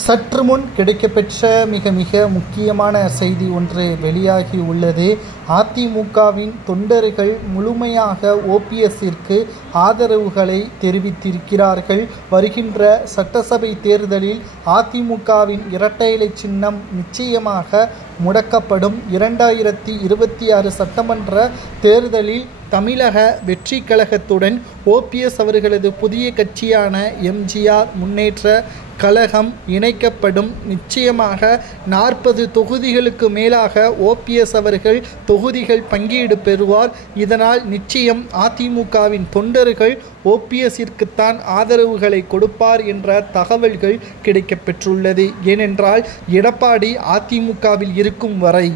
சற்று முன் கிடைக்கப்பெற்ற மிக முக்கியமான செய்தி ஒன்று வெளியாகி உள்ளது. அதிமுகவின் தொண்டர்கள் முழுமையாக ஓபிஎஸ்ஸிற்கு ஆதரவுகளை தெரிவித்திருக்கிறார்கள். வருகின்ற சட்டசபை தேர்தலில் அதிமுகவின் இரட்டை இலை சின்னம் நிச்சயமாக முடக்கப்படும். 2026 சட்டமன்ற தேர்தலில் தமிழக வெற்றி கழகத்துடன் ஓபிஎஸ் அவர்களது புதிய கட்சியான எம்ஜிஆர் முன்னேற்ற கழகம் இணைக்கப்படும். நிச்சயமாக 40 தொகுதிகளுக்கு மேலாக ஓபிஎஸ் அவர்கள் தொகுதிகள் பங்கீடு பெறுவார். இதனால் நிச்சயம் அதிமுகவின் தொண்டர்கள் ஓபிஎஸ்ஸிற்குத்தான் ஆதரவுகளை கொடுப்பார் என்ற தகவல்கள் கிடைக்கப்பெற்றுள்ளது. ஏனென்றால் எடப்பாடி அதிமுகவில் இருக்கும் வரை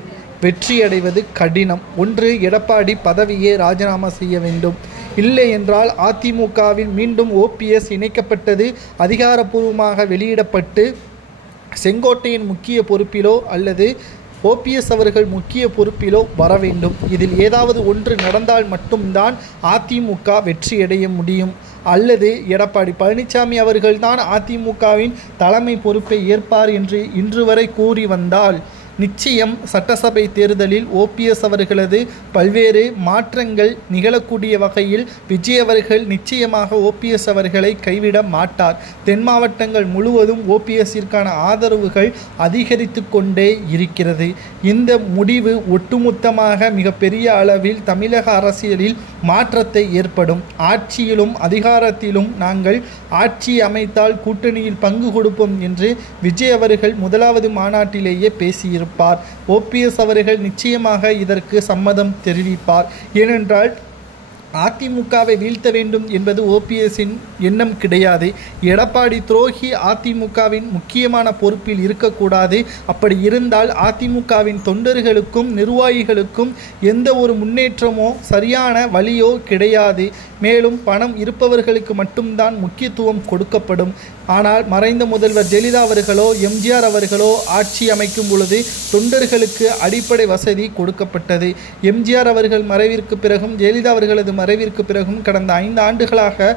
வெற்றியடைவது கடினம். ஒன்று, எடப்பாடி பதவியை ராஜினாமா செய்ய வேண்டும். இல்லை என்றால் அதிமுகவில் மீண்டும் ஓபிஎஸ் இணைக்கப்பட்டது அதிகாரப்பூர்வமாக வெளியிடப்பட்டு செங்கோட்டையின் முக்கிய பொறுப்பிலோ அல்லது ஓபிஎஸ் அவர்கள் முக்கிய பொறுப்பிலோ வர வேண்டும். இதில் ஏதாவது ஒன்று நடந்தால் மட்டும்தான் அதிமுக வெற்றியடைய முடியும். அல்லது எடப்பாடி பழனிசாமி அவர்கள்தான் அதிமுகவின் தலைமை பொறுப்பை ஏற்பார் என்று இன்று வரை கூறி வந்தால் நிச்சயம் சட்டசபை தேர்தலில் ஓபிஎஸ் அவர்களது பல்வேறு மாற்றங்கள் நிகழக்கூடிய வகையில் விஜய் அவர்கள் நிச்சயமாக ஓபிஎஸ் அவர்களை கைவிட மாட்டார். தென் மாவட்டங்கள் முழுவதும் ஓபிஎஸ்ஸிற்கான ஆதரவுகள் அதிகரித்து கொண்டே இருக்கிறது. இந்த முடிவு ஒட்டுமொத்தமாக மிகப்பெரிய அளவில் தமிழக அரசியலில் மாற்றத்தை ஏற்படும். ஆட்சியிலும் அதிகாரத்திலும் நாங்கள் ஆட்சி அமைத்தால் கூட்டணியில் பங்கு கொடுப்போம் என்று விஜய் அவர்கள் முதலாவது மாநாட்டிலேயே பேசியிருப்பார். ஓபிஎஸ் அவர்கள் நிச்சயமாக இதற்கு சம்மதம் தெரிவிப்பார். ஏனென்றால் அதிமுகவை வீழ்த்த வேண்டும் என்பது ஓபிஎஸ்ஸின் எண்ணம் கிடையாது. எடப்பாடி துரோகி அதிமுகவின் முக்கியமான பொறுப்பில் இருக்கக்கூடாது. அப்படி இருந்தால் அதிமுகவின் தொண்டர்களுக்கும் நிர்வாகிகளுக்கும் எந்த ஒரு முன்னேற்றமோ சரியான வழியோ கிடையாது. மேலும் பணம் இருப்பவர்களுக்கு மட்டும்தான் முக்கியத்துவம் கொடுக்கப்படும். ஆனால் மறைந்த முதல்வர் ஜெயலலிதா அவர்களோ எம்ஜிஆர் அவர்களோ ஆட்சி அமைக்கும் பொழுது தொண்டர்களுக்கு அடிப்படை வசதி கொடுக்கப்பட்டது. எம்ஜிஆர் அவர்கள் மறைவிற்கு பிறகும் ஜெயலலிதா அவர்களது மறைவிற்கு பிறகும் கடந்த 5 ஆண்டுகளாக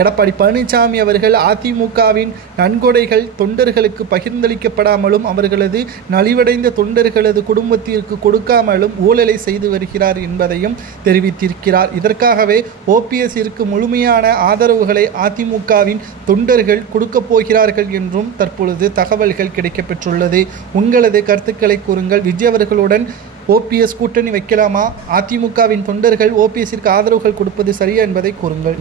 எடப்பாடி பழனிசாமி அவர்கள் அதிமுகவின் நன்கொடைகள் தொண்டர்களுக்கு பகிர்ந்தளிக்கப்படாமலும் அவர்களது நலிவடைந்த தொண்டர்களது குடும்பத்திற்கு கொடுக்காமலும் ஊழலை செய்து வருகிறார் என்பதையும் தெரிவித்திருக்கிறார். இதற்காகவே ஓபிஎஸ்ஸிற்கு முழுமையான ஆதரவுகளை அதிமுகவின் தொண்டர்கள் கொடுக்க போகிறார்கள் என்றும் தற்பொழுது தகவல்கள் கிடைக்கப்பெற்றுள்ளது. உங்களது கருத்துக்களை கூறுங்கள். விஜய் அவர்களுடன் ஓபிஎஸ் கூட்டணி வைக்கலாமா? அதிமுகவின் தொண்டர்கள் ஓபிஎஸ்ஸிற்கு ஆதரவுகள் கொடுப்பது சரியா என்பதை கூறுங்கள்.